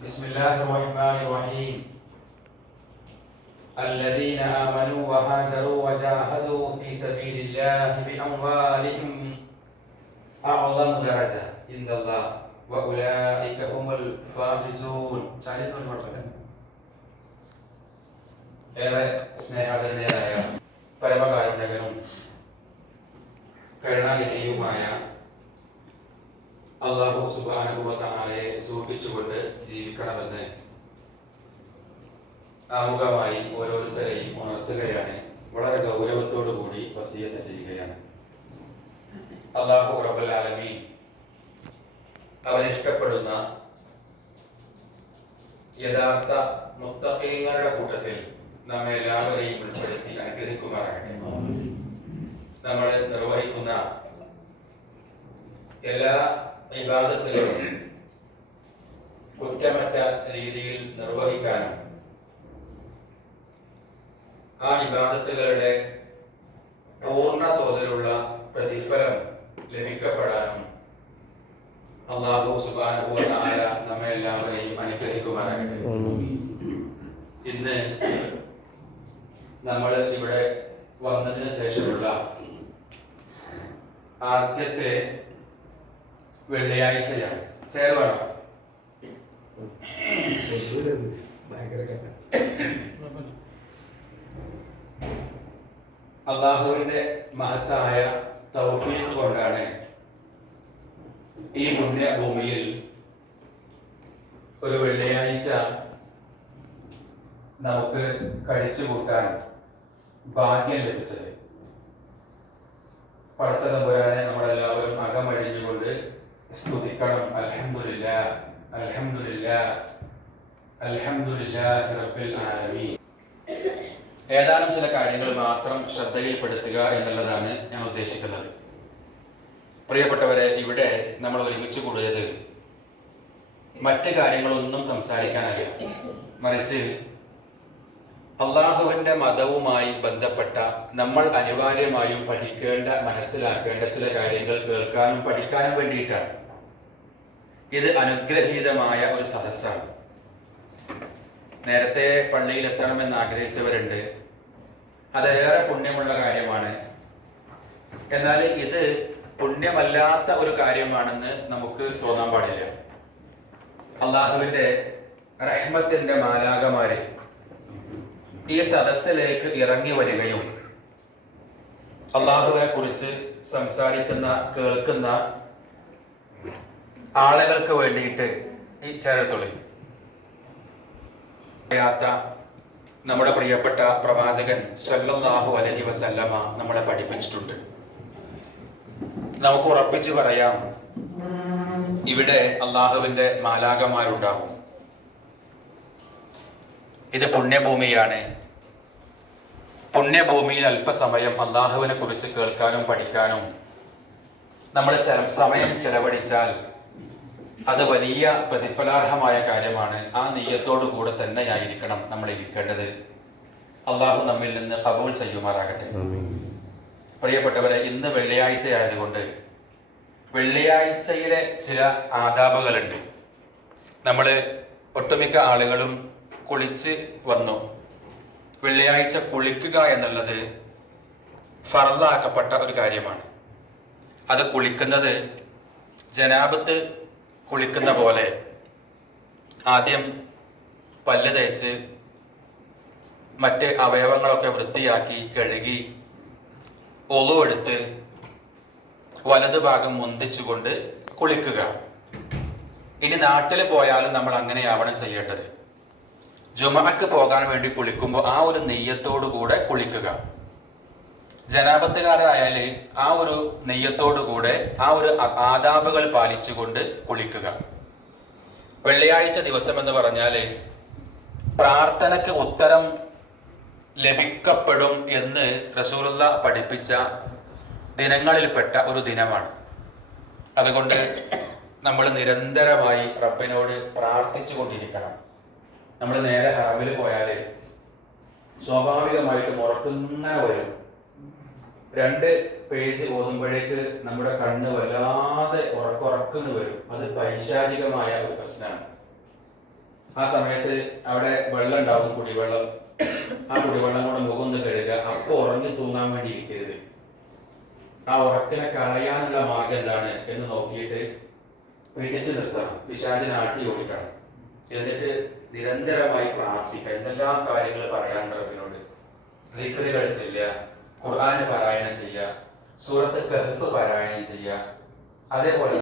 بسم الله الرحمن الرحيم. الذين آمنوا وهاجروا وجاهدوا في سبيل الله بأموالهم أعظم درجة عند الله وأولئك هم الفائزون. ഏറെ സ്നേഹധന്യനായ പരമകാരുണ്യകനും കരുണാനിധിയുമായ അല്ലാഹു സുബ്ഹാനഹു വ തആലയെ സൂക്ഷിച്ചുകൊണ്ട് ജീവിക്കണമെന്ന് ആമുഖമായി ഓരോരുത്തരെയും ഉണർത്തുകയാണ്. വളരെ ഗൗരവത്തോടു കൂടി വസിയത്ത് ചെയ്യുകയാണ്. അല്ലാഹു റബ്ബുൽ ആലമീൻ അവനിഷ്ടപ്പെടുന്ന യഥാർത്ഥ മുത്തഖീങ്ങളുടെ കൂട്ടത്തിൽ നമ്മെ എല്ലാവരെയും ഉൾപ്പെടുത്തി അനുഗ്രഹിക്കുമാറാകട്ടെ. നമ്മൾ നിർവഹിക്കുന്ന എല്ലാ ഇബാദത്തുകളും കുറ്റമറ്റ രീതിയിൽ നിർവഹിക്കാനും ആ ഇബാദത്തുകളുടെ പൂർണ്ണ തോതിലുള്ള പ്രതിഫലം ലഭിക്കപ്പെടാനും അല്ലാഹു സുബ്ഹാനഹു വ തആല നമ്മെ എല്ലാവരെയും അനുഗ്രഹിക്കുമാറാകട്ടെ. ഇന്ന് നമ്മൾ ഇവിടെ വന്നതിന് ശേഷമുള്ള ആദ്യത്തെ വെള്ളിയാഴ്ചയാണ്. ചേർവാണോ? അള്ളാഹുവിന്റെ മഹത്തായ തൗഫീഖ് കൊണ്ടാണ് ഈ പുണ്യഭൂമിയിൽ ഒരു വെള്ളിയാഴ്ച നമുക്ക് കഴിച്ചുകൂട്ടാൻ ഭാഗ്യം ലഭിച്ചത്. പടച്ച തമ്പുരാനെ നമ്മളെല്ലാവരും അകമഴിഞ്ഞുകൊണ്ട് സ്തുതിക്കണം. അൽഹംദുലില്ലാഹ് അൽഹംദുലില്ലാഹ് അൽഹംദുലില്ലാഹി റബ്ബിൽ ആലമീൻ. ഏതാനും ചില കാര്യങ്ങൾ മാത്രം ശ്രദ്ധയിൽപ്പെടുത്തുക എന്നുള്ളതാണ് ഞാൻ ഉദ്ദേശിക്കുന്നത്. പ്രിയപ്പെട്ടവരെ, ഇവിടെ നമ്മൾ ഒരുമിച്ച് കൂടിയത് മറ്റ് കാര്യങ്ങളൊന്നും സംസാരിക്കാനല്ല, മറിച്ച് അള്ളാഹുവിന്റെ മതവുമായി ബന്ധപ്പെട്ട നമ്മൾ അനിവാര്യമായും പഠിക്കേണ്ട, മനസ്സിലാക്കേണ്ട ചില കാര്യങ്ങൾ കേൾക്കാനും പഠിക്കാനും വേണ്ടിയിട്ടാണ്. ഇത് അനുഗ്രഹീതമായ ഒരു സദസ്സാണ്. നേരത്തെ പള്ളിയിൽ എത്തണമെന്ന് ആഗ്രഹിച്ചവരുണ്ട്. അതേറെ പുണ്യമുള്ള കാര്യമാണ്. എന്നാൽ ഇത് പുണ്യമല്ലാത്ത ഒരു കാര്യമാണെന്ന് നമുക്ക് തോന്നാൻ പാടില്ല. അള്ളാഹുവിന്റെ റഹ്മത്തിന്റെ മാലാഖമാര് ഈ സദസ്സിലേക്ക് ഇറങ്ങി വരികയും അള്ളാഹുവിനെ കുറിച്ച് സംസാരിക്കുന്ന, കേൾക്കുന്ന ആളുകൾക്ക് വേണ്ടിയിട്ട് ഈ ചേരത്തൊളി നമ്മുടെ പ്രിയപ്പെട്ട പ്രവാചകൻ സ്വല്ലല്ലാഹു അലൈഹി വസല്ലമ നമ്മളെ പഠിപ്പിച്ചിട്ടുണ്ട്. നമുക്ക് ഉറപ്പിച്ച് പറയാം, ഇവിടെ അള്ളാഹുവിന്റെ മാലാഖമാരുണ്ടാകും. ഇത് പുണ്യഭൂമിയാണ്. പുണ്യഭൂമിയിൽ അല്പസമയം അള്ളാഹുവിനെ കുറിച്ച് കേൾക്കാനും പഠിക്കാനും നമ്മൾ സമയം ചെലവഴിച്ചാൽ അത് വലിയ പ്രതിഫലാർഹമായ കാര്യമാണ്. ആ നിയ്യത്തോടു കൂടെ തന്നെയായിരിക്കണം നമ്മൾ ഇരിക്കേണ്ടത്. അള്ളാഹു നമ്മിൽ നിന്ന് ഖബൂൽ ചെയ്യുമാറാകട്ടെ. പ്രിയപ്പെട്ടവരെ, ഇന്ന് വെള്ളിയാഴ്ചയായതുകൊണ്ട് വെള്ളിയാഴ്ചയിലെ ചില ആദാബുകളുണ്ട്. നമ്മൾ ഒട്ടുമിക്ക ആളുകളും കുളിച്ച് വന്നു. വെള്ളിയാഴ്ച കുളിക്കുക എന്നുള്ളത് ഫർളാക്കപ്പെട്ട ഒരു കാര്യമാണ്. അത് കുളിക്കുന്നത് ജനാബത്ത് കുളിക്കുന്ന പോലെ ആദ്യം പല്ല് തേച്ച് മറ്റ് അവയവങ്ങളൊക്കെ വൃത്തിയാക്കി കഴുകി ഒളു എടുത്ത് വലത് ഭാഗം മുന്തിച്ചുകൊണ്ട് കുളിക്കുക. ഇനി നാട്ടിൽ പോയാലും നമ്മൾ അങ്ങനെയാവണം ചെയ്യേണ്ടത്. ജുമഅക്ക് പോകാൻ വേണ്ടി കുളിക്കുമ്പോൾ ആ ഒരു നെയ്യത്തോടു കൂടെ കുളിക്കുക. ജനാബത്തുകാരായാൽ ആ ഒരു നെയ്യത്തോടു കൂടെ ആ ഒരു ആദാബുകൾ പാലിച്ചുകൊണ്ട് കുളിക്കുക. വെള്ളിയാഴ്ച ദിവസം എന്ന് പറഞ്ഞാൽ പ്രാർത്ഥനയ്ക്ക് ഉത്തരം ലഭിക്കപ്പെടും എന്ന് റസൂലുള്ളാഹി പഠിപ്പിച്ച ദിനങ്ങളിൽപ്പെട്ട ഒരു ദിനമാണ്. അതുകൊണ്ട് നമ്മൾ നിരന്തരമായി റബ്ബിനോട് പ്രാർത്ഥിച്ചു കൊണ്ടിരിക്കണം. നമ്മൾ നേരെ ഹറമിൽ പോയാൽ സ്വാഭാവികമായിട്ടും ഉറക്കുന്ന വരും. 2 പേജ് ഓതുമ്പോഴേക്ക് നമ്മുടെ കണ്ണ് വല്ലാതെ ഉറക്കുന്നു വരും. അത് പൈശാചികമായ ഒരു പ്രശ്നമാണ്. ആ സമയത്ത് അവിടെ വെള്ളം ഉണ്ടാവും, കുടിവെള്ളം. ആ കുടിവെള്ളം കൊണ്ട് മുഖം ഒന്ന് കഴുകുക. അപ്പോൾ ഉറങ്ങി തൂങ്ങാൻ വേണ്ടി ഇരിക്കരുത്. ആ ഉറക്കിനെ കളയാനുള്ള മാർഗം എന്താണ് എന്ന് നോക്കിയിട്ട് പിടിച്ചു നിർത്തണം, പിശാചിനെ ആട്ടി ഓടിക്കണം. എന്നിട്ട് നിരന്തരമായി പ്രാർത്ഥിക്കുക. എന്തെല്ലാം കാര്യങ്ങൾ പറയാൻ റബ്ബിനോട്. ദിക്റുകൾ ചെയ്യുക, ഖുർആൻ പാരായണം ചെയ്യുക, സൂറത്ത് കഹ്ഫ് പാരായണം ചെയ്യുക. അതേപോലെ